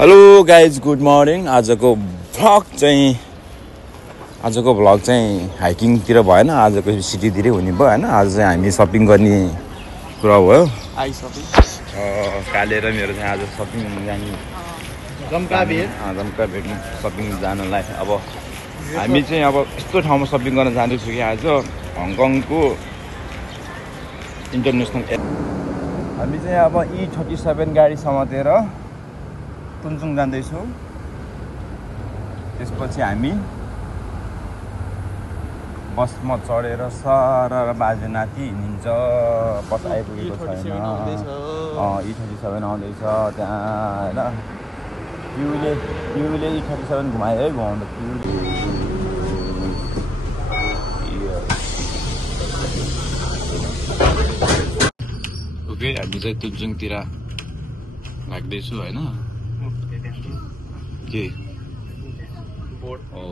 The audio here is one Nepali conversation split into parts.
Hello guys good morning. आजको भ्लग चाहिँ हाइकिङतिर भएन, आजको सिटीतिरै हुने भयो होइन। आज चाहिँ हामी सपिङ गर्ने कुरा भयो। काले र मेरो चाहिँ आज सपिङ जाने जम्का भेट्नु सपिङ जानलाई। अब हामी चाहिँ अब यस्तो ठाउँमा सपिङ गर्न जाँदैछौँ कि आज हङकङको इन्टरनेसनल हामी चाहिँ अब E37 गाडी समातेर तुनचुङ जाँदैछौँ। त्यसपछि हामी बसमा चढेर सर बाजे नाति हिँड्छ। बस आइपुगेको छैन। E37 आउँदैछ त्यहाँ होइन। पिउले E37 घुमायो है, घुमाउँदा ओके हामी चाहिँ तुनचुङतिर लाग्दैछु होइन। के बोर्ड हो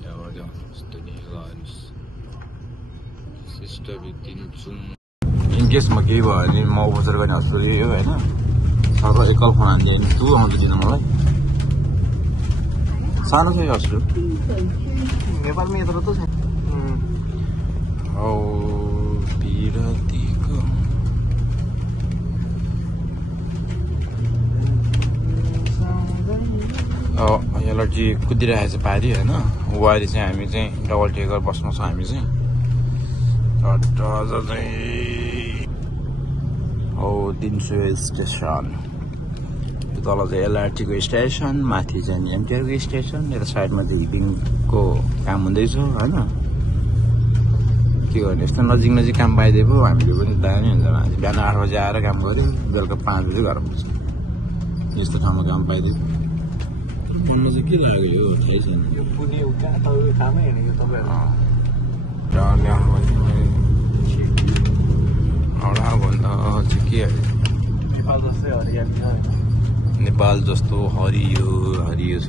त्यहाँबाट यस्तो लेखेको सिस्टर तुनचुङ। इनकेसमा केही भयो भने म उपचार गर्ने हस्पिटल हो होइन। सर एकल फोन हान्दै तु आउँछ दिन मलाई सानो छ यो हस्पिटल नेपालमा यत्रो त छैन। हौ बिरतीको एलर्जी कुदिरहेको छ पारी होइन। वारी चाहिँ हामी चाहिँ डबल टेकर बस्मा छ हामी चाहिँ। हो दिनसु स्टेसन तल चाहिँ एलआरटीको स्टेसन, माथि चाहिँ एमटिआरको स्टेसन, यता साइडमा चाहिँ हिटिङको काम हुँदैछ होइन। के गर्ने यस्तो नजिक नजिक काम पाइदिए पो हामीले पनि दामी हुन्छ। बिहान 8 बजी आएर काम गऱ्यो, बेलुका 5 बजी घरमा पुग्छ। यस्तो ठाउँमा काम पाइदियो मनमा चाहिँ के लाग्यो हो थाहै छैन। भन्दा चाहिँ के नेपाल जस्तो हरियो हरियो छ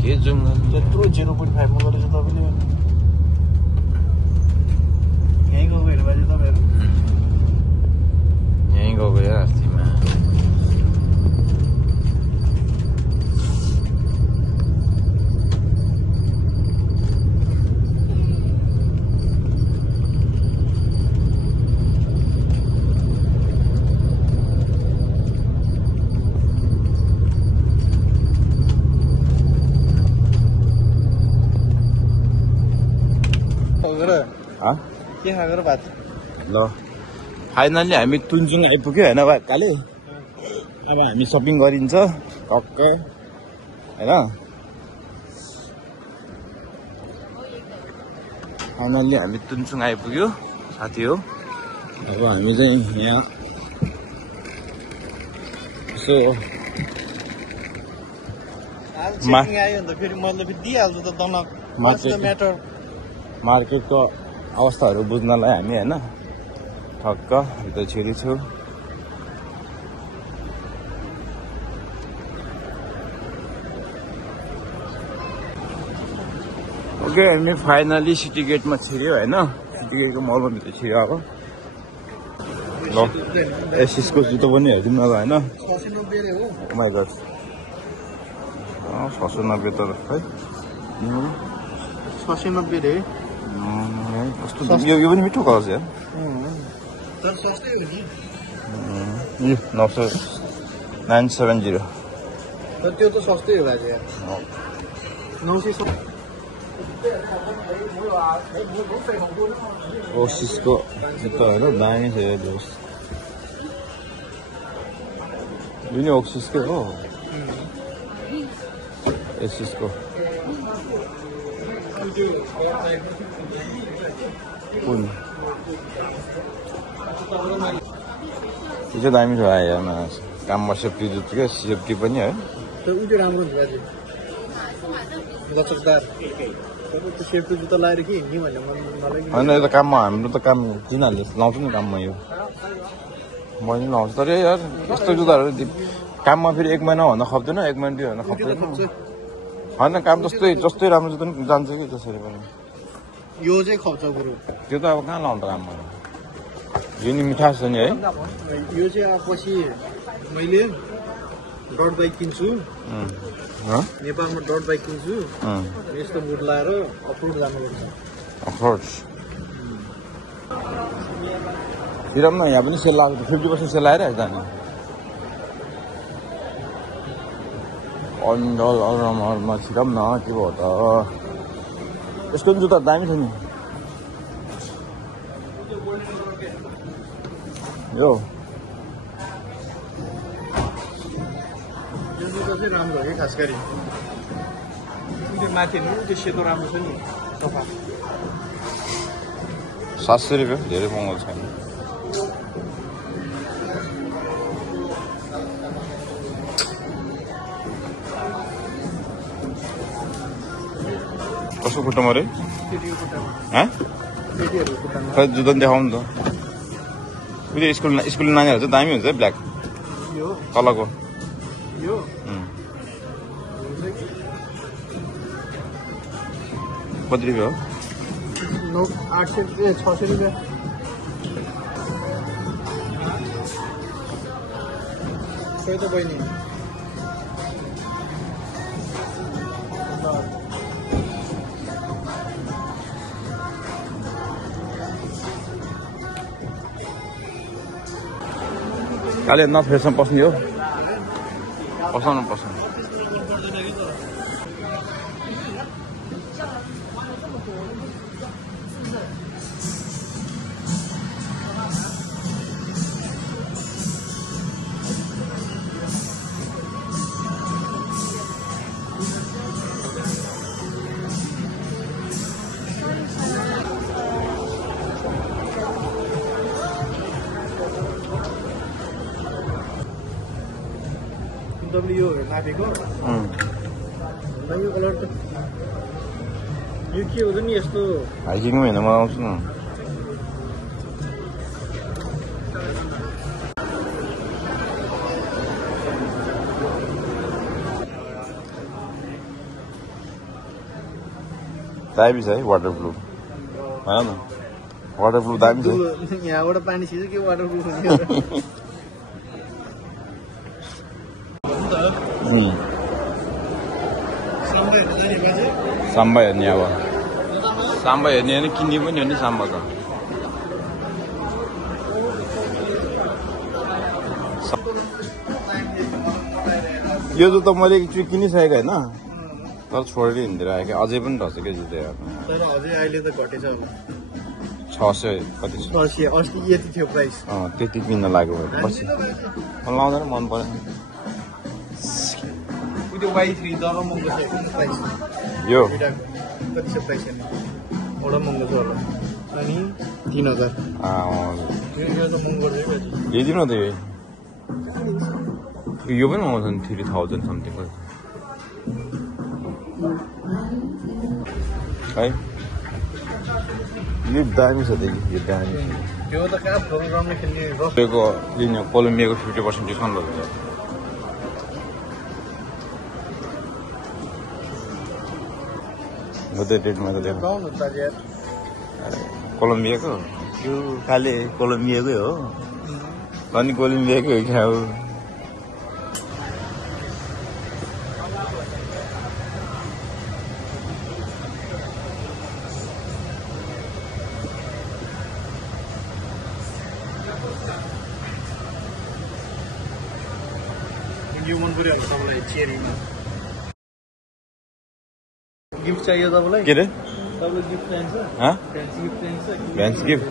के जुम त्यत्रो 0.5 मा गरेछ तपाईँले। यहीँ गएको हेर्नु बाजे तपाईँहरू यहीँ गएको या अस्तिमा के खाएर भात ल। फाइनल्ली हामी तुनचुङ आइपुग्यो होइन काले। अब हामी सपिङ गरिन्छ टक्क होइन। फाइनल्ली हामी तुनचुङ आइपुग्यो साथी हो। अब हामी चाहिँ यहाँ यसो मार्केटको अवस्थाहरू बुझ्नलाई हामी होइन ठक्क भित्र छिरी छु। ओके हामी फाइनली सिटी गेटमा छिर्यो होइन। सिटी गेटको मलमा भित्र छिर्यो। अब ल एसिसको जुत्तो पनि हेरिदिउँ न ल होइन। 690 त है 690 रे कस्तो यो पनि मिठो कलर छ यार। तर सस्तै हो नि। 970 तर त्यो त सस्तै होला यार। 970 ओसिसको जुत्ता होइन दामी छ यो दोस्त। यो नि ओसिसकै हो एसिसको। कुन त्यो चाहिँ दामी छ हेर्न काममा सेफ्टी जुत्तो क्या। सेफ्टी पनि है राम्रो हुन्छ लचकदार। सेफ्टी जुत्ता लगाएर के हिँड्ने भन्ने होइन। यो त काममा हाम्रो त काम तिनीहरूले लाउँछ नि काममा। यो मैले लाउँछु तर यार यस्तो जुत्ताहरू काममा फेरि 1 महिना भन्दा खप्दैन, 1 महिना 2 भन्दा खप्दैन होइन। काम जस्तै राम्रो जुत्ता पनि जान्छ कि त्यसरी पनि। यो चाहिँ खप्छ बरु त्यो त अब कहाँ लाउनु त काममा। यो नि मिठा छ नि है यो चाहिँ अब पछि मैले डट बाइक किन्छु नेपालमा डट बाइक किन्छु यस्तो बुट लाएर अफरोड जानुपर्छ अफरोड सिरम न यहाँ पनि सेल लाग्छ 50% सेल आइरहेको छ नि अन्डल अराममा सिरम न के भयो त यसको पनि जुत्ता दामी छ नि यो जुत्ता चाहिँ राम्रो हो कि खास गरी त्यो माथि हेर्नु त्यो सेतो राम्रो छ नि सफा 700 रुपियाँ धेरै महँगो छैन कसको खुट्टामा रे खै जुत्ता देखाउनु त उयो स्कुल नानीहरू चाहिँ दामी हुन्छ है ब्ल्याक तलको कति रुपियाँ हो 600 रुपियाँ खोइ त बहिनी काले न फ्रेसमा पस्ने हो पसाउनु यो नापेको यो कलर त यो के हो नि यस्तो हाइकिङमा हिँड्न म आउँछु न दामी छ है वाटरप्रुफ होइन न वाटरप्रुफ दामी छ यहाँबाट पानी छिर्छ के वाटरप्रुफ हुन्छ साम्बा हेर्ने अब साम्बा हेर्ने होइन किन्ने पनि हो नि साम्बा त यो जुत्ता मैले एकचोटि किनिसकेको होइन तर छोडेर हिँडेर आयो क्या अझै पनि रहेछ क्या जुत्ता तर अझै अहिले त घटेछ 600 कति छ अस्ति यति थियो प्राइस त्यति किन्न लाग्यो पछि लाउँदैन मन परेन त्यो Y3 दरो महँगो छ प्राइस यो कति छ प्राइस हैन बडा महँगो छ होला अनि 3000 यो त महँगो रहेछ लिदिनु त यो पनि महँगो छ नि 3000 समथिङ है यो दामी छ देखि यो दामी यो त कहाँ प्रोग्रामले खेल्ने रफेको लिने कोलम्बियाको 50% डिस्काउन्ट गर्छ डेटमा त कोलम्बियाको यो काले कोलम्बियाकै हो अनि कोलम्बियाकै हो क्या हो यो मन पर्यो तपाईँलाई चेरीमा गिफ्ट चाहियो तपाईँलाई के रे तपाईँलाई गिफ्ट चाहिन्छ फ्यान्सी गिफ्ट चाहिन्छ फ्यान्सी गिफ्ट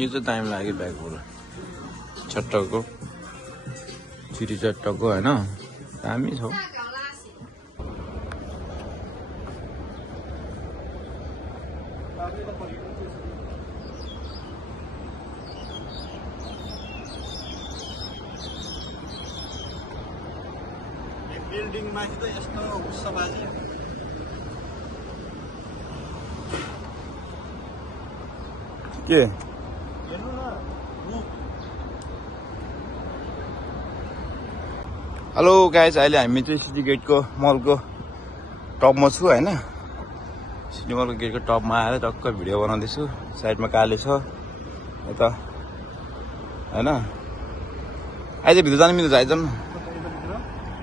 यो चाहिँ टाइम लाग्यो ब्यागबाट चट्टको चिटी चट्टको होइन दामी छ बिल्डिङमा त यस्तो उत्सवबाजी के हेर्नु न हेलो गाइज अहिले हामी चाहिँ सिटी गेटको मलको टपमा छु होइन सिनेमाको गेटको टपमा आएर टक्क भिडियो बनाउँदैछु साइडमा काले छ यता हैन आइज भित्र जानु मिल्छ आइज न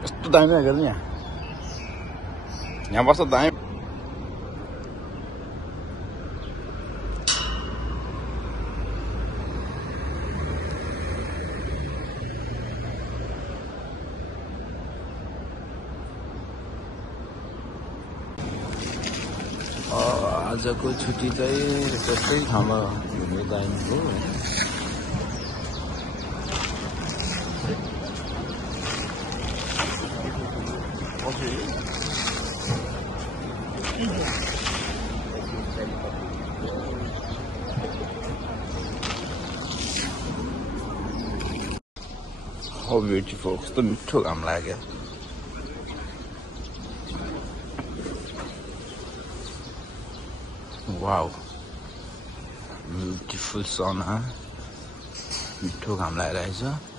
यस्तो दामी लाग्यो नि यहाँ बस्दा दामी आजको छुट्टी चाहिँ त्यस्तै ठाउँमा घुम्नु जानु हो How beautiful, कस्तो मिठो घाम लाग्यो Wow, beautiful sun, huh? मिठो घाम लागिरहेछ